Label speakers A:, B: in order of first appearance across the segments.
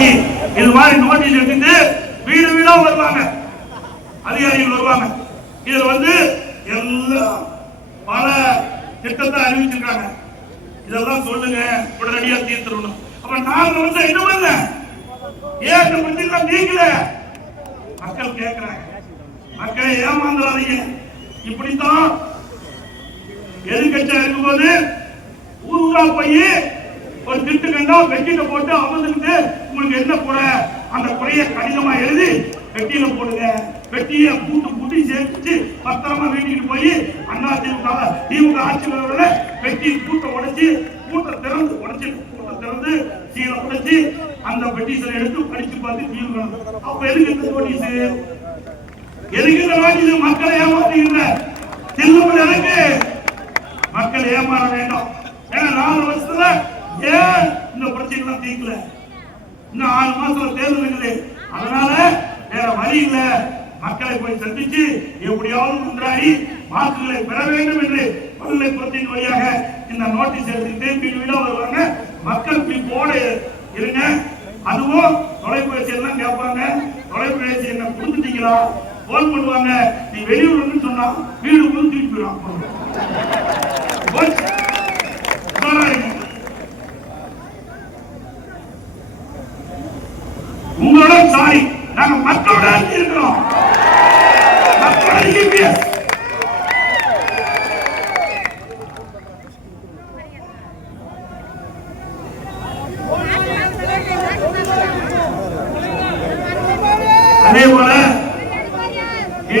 A: இது மாதிரி நோட்டீஸ் இருந்து வீடு வீடா வருவாங்க. அதிகாரிகள் வருவாங்க. இதுல வந்து எல்லாம் பல திட்டத்தை அறிவிச்சிருக்காங்க. இதெல்லாம் சொல்லுங்க. உடனடியா தீர்த்துடணும். அப்ப நாங்க வந்து என்ன பண்ணல? ஏன் இந்த பிரச்சனை நீங்கள. மக்கள் கேட்கிறாங்க மக்களை ஏமாந்துடாதீங்க இப்படித்தான் எதிர்கட்சியா இருக்கும்போது ஊர் ஊரா போய் ஒரு திட்டு கண்டா வெட்டில போட்டு அமர்ந்துக்கிட்டு உங்களுக்கு என்ன குறை? அந்த குறைய கடினமா எழுதி வெட்டியில போடுங்க. வெட்டிய கூட்டு பூட்டி சேர்த்து பத்திரமா வீட்டுக்கு போய் அண்ணா திமுக திமுக ஆட்சி வெட்டி கூட்ட உடைச்சு கூட்ட திறந்து உடைச்சு கூட்ட திறந்து சீலை உடைச்சு அந்த பெட்டிஷனை எடுத்து படிச்சு பார்த்து தீர்வு அப்ப எதுக்கு இந்த நோட்டீஸ் எதுக்கு இந்த நோட்டீஸ் மக்களை ஏமாத்துகின்ற தில்லுமல் எனக்கு மக்கள் ஏமாற வேண்டாம். ஏன்னா நாலு வருஷத்துல ஏன் இந்த பிரச்சனைலாம் தீர்க்கல. இன்னும் ஆறு மாசத்துல தேர்தல் இருக்குது. அதனால வேற வழி இல்ல. மக்களை போய் சந்திச்சு எப்படியாவது முன்றாடி வாக்குகளை பெற வேண்டும் என்று பல்கலைக்கழகத்தின் வழியாக இந்த நோட்டீஸ் எடுத்துக்கிட்டு வீடு வீடா வருவாங்க. மக்கள் போட இருங்க. அதுவும் தொலைபேசி எல்லாம் கேட்பாங்க. தொலைபேசி என்ன புரிஞ்சுட்டீங்களா? போன் பண்ணுவாங்க. நீ வெளியூர்னு சொன்னா வீடு வந்து தூக்கி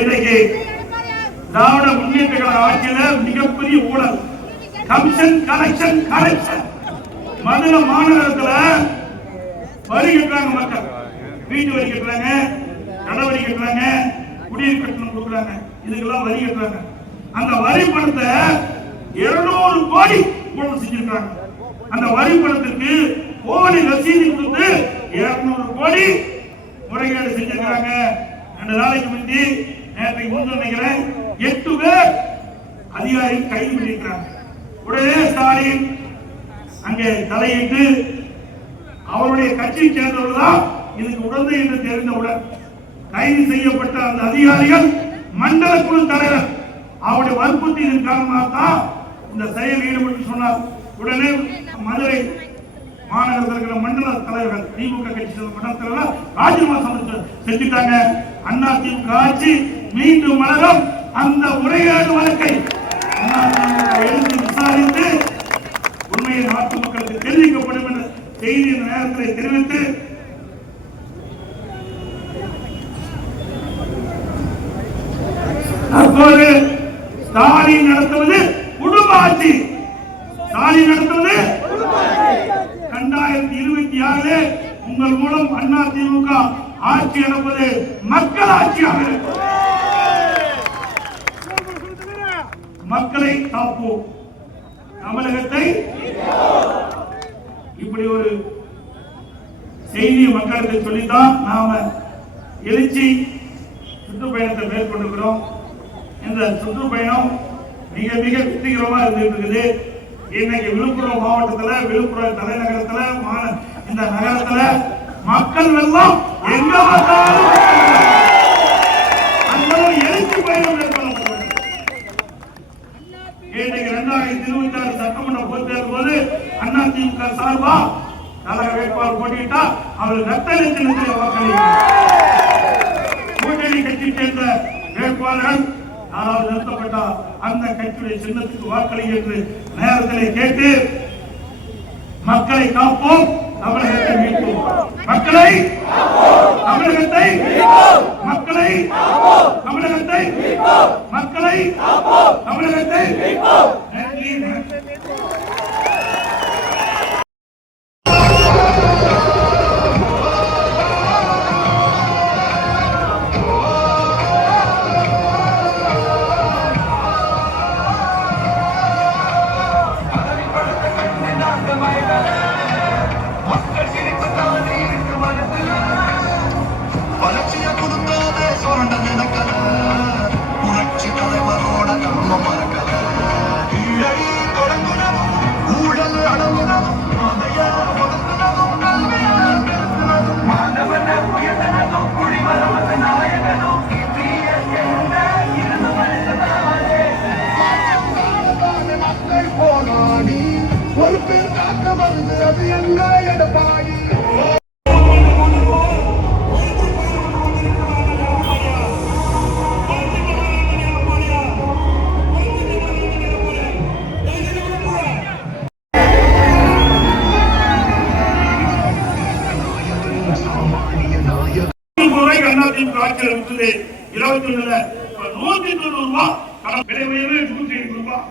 A: இன்றைக்கு திராவிட முன்னேற்ற கழக ஆட்சியில மிகப்பெரிய ஊழல். கமிஷன் கலெக்ஷன் கரெக்ஷன் மதுரை மாநகரத்துல வரி கட்டுறாங்க மக்கள். வீட்டு வரி கட்டுறாங்க கடை வரி கட்டுறாங்க குடிநீர் கட்டணம் கொடுக்குறாங்க. இதுக்கெல்லாம் வரி கட்டுறாங்க. அந்த வரி பணத்தை இருநூறு கோடி ஊழல் செஞ்சிருக்காங்க. அந்த வரி பணத்திற்கு கோடி ரசீது கொடுத்து இருநூறு கோடி முறைகேடு செஞ்சிருக்காங்க. ரெண்டு நாளைக்கு முந்தி நேற்றைக்கு முன் எட்டு பேர் அதிகாரி கைது பண்ணியிருக்கிறாங்க உடனே ஸ்டாலின் அங்கே தலையிட்டு அவருடைய கட்சியை சேர்ந்தவர்கள் தான் இதுக்கு உடந்தை என்று தெரிந்தவுடன் கைது செய்யப்பட்ட அந்த அதிகாரிகள் மண்டல குழு தலைவர். அவருடைய வற்புறுத்தியின் காரணமாக தான் இந்த செயல் ஈடுபட்டு சொன்னார். உடனே மதுரை மாநகரத்தில் இருக்கிற மண்டல தலைவர்கள் திமுக கட்சி மண்டல தலைவர் ராஜினாமா செஞ்சுட்டாங்க. அண்ணா திமுக ஆட்சி மீண்டும் மலரும் அந்த உரையாடு வழக்கை எழுந்து விசாரித்து உண்மையை நாட்டு மக்களுக்கு தெரிவிக்கப்படும் என்ற செய்தி இந்த நேரத்தில் தெரிவித்து தற்போது ஸ்டாலின் நடத்துவது குடும்ப ஆட்சி ஸ்டாலின் நடத்துவது இரண்டாயிரத்தி இருபத்தி ஆறு உங்கள் மூலம் அண்ணா திமுக ஆட்சி என்பது மக்கள் ஆட்சியாக இருக்கும் மக்களை காப்போம். தமிழகத்தை இப்படி ஒரு செய்தியை மக்களுக்கு சொல்லித்தான் நாம எழுச்சி சுற்றுப்பயணத்தை மேற்கொண்டிருக்கிறோம். இந்த சுற்றுப்பயணம் மிக மிக வெற்றிகரமா இருந்துட்டு இருக்குது. இன்னைக்கு விழுப்புரம் மாவட்டத்தில் விழுப்புரம் தலைநகரத்தில் மா- இந்த நகரத்தில் மக்கள் எல்லாம் எங்க பார்த்தாலும் அந்த எழுச்சி பயணம் இரண்டாயிரத்தி இருபத்தி ஆறு சட்டமன்ற பொறுப்பேற்கும் போது அண்ணா திமுக சார்பா கழக வேட்பாளர் போட்டியிட்டா அவர் ரத்த லட்சணத்தில் வாக்களிக்கிறார் கூட்டணி கட்சி சேர்ந்த வேட்பாளர்கள் யாராவது அந்த கட்சியுடைய சின்னத்துக்கு வாக்களி என்று நேரத்தில் கேட்டு மக்களை காப்போம் தமிழகத்தை மீட்போம். மக்களை தமிழகத்தை மக்களை தமிழகத்தை மக்களை தமிழகத்தை நன்றி நூறு ஆட்சியில் இருக்குது இருபத்தி ஒண்ணுல நூத்தி தொண்ணூறு ரூபாய் விலை உயர்வு நூத்தி ஐம்பது ரூபாய்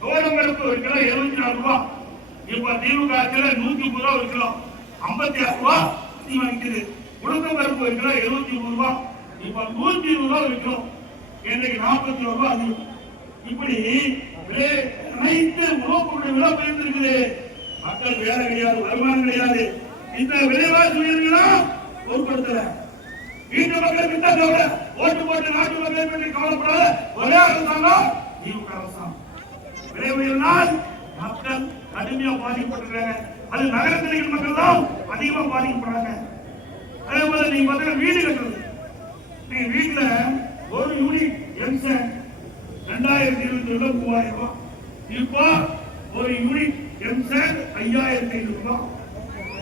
A: தோரம் ஒரு கிலோ எழுபத்தி நாலு ரூபாய் இப்ப திமுக ஆட்சியில நூத்தி முப்பது ரூபாய் ஒரு கிலோ. ஐம்பத்தி ஆறு ரூபாய் அதிகமா விற்குது உளுந்த ஒரு கிலோ எழுபத்தி மூணு ரூபாய் இப்ப நூத்தி இருபது ரூபாய் ஒரு கிலோ. இன்னைக்கு நாற்பத்தி ஒரு ரூபாய் அதிகம். இப்படி விலை அனைத்து உணவுப் விலை உயர்ந்திருக்குது. மக்கள் வேலை கிடையாது வருமானம் கிடையாது. இந்த விலைவாசி உயர்வுகளா பொருட்படுத்தல வீட்டு மக்களுக்கு தான் கவலை ஓட்டு போட்டு நாட்டு மக்களை பற்றி கவலைப்படாத. ஒரே அரசாங்கம் திமுக அரசாங்கம் விலை உயர்னால் மக்கள் கடுமையா பாதிக்கப்பட்டிருக்காங்க. அது நகரத்தில் இருக்கிற மக்கள் தான் அதிகமா பாதிக்கப்படுறாங்க. அதே போல நீங்க பார்த்தீங்கன்னா வீடு கட்டுறது. நீங்க வீட்டுல ஒரு யூனிட் எம்சன் ரெண்டாயிரத்தி இருபத்தி ரெண்டு மூவாயிரம் ரூபாய். இப்போ ஒரு யூனிட் எம்சன் ஐயாயிரத்தி ஐநூறு ரூபாய்.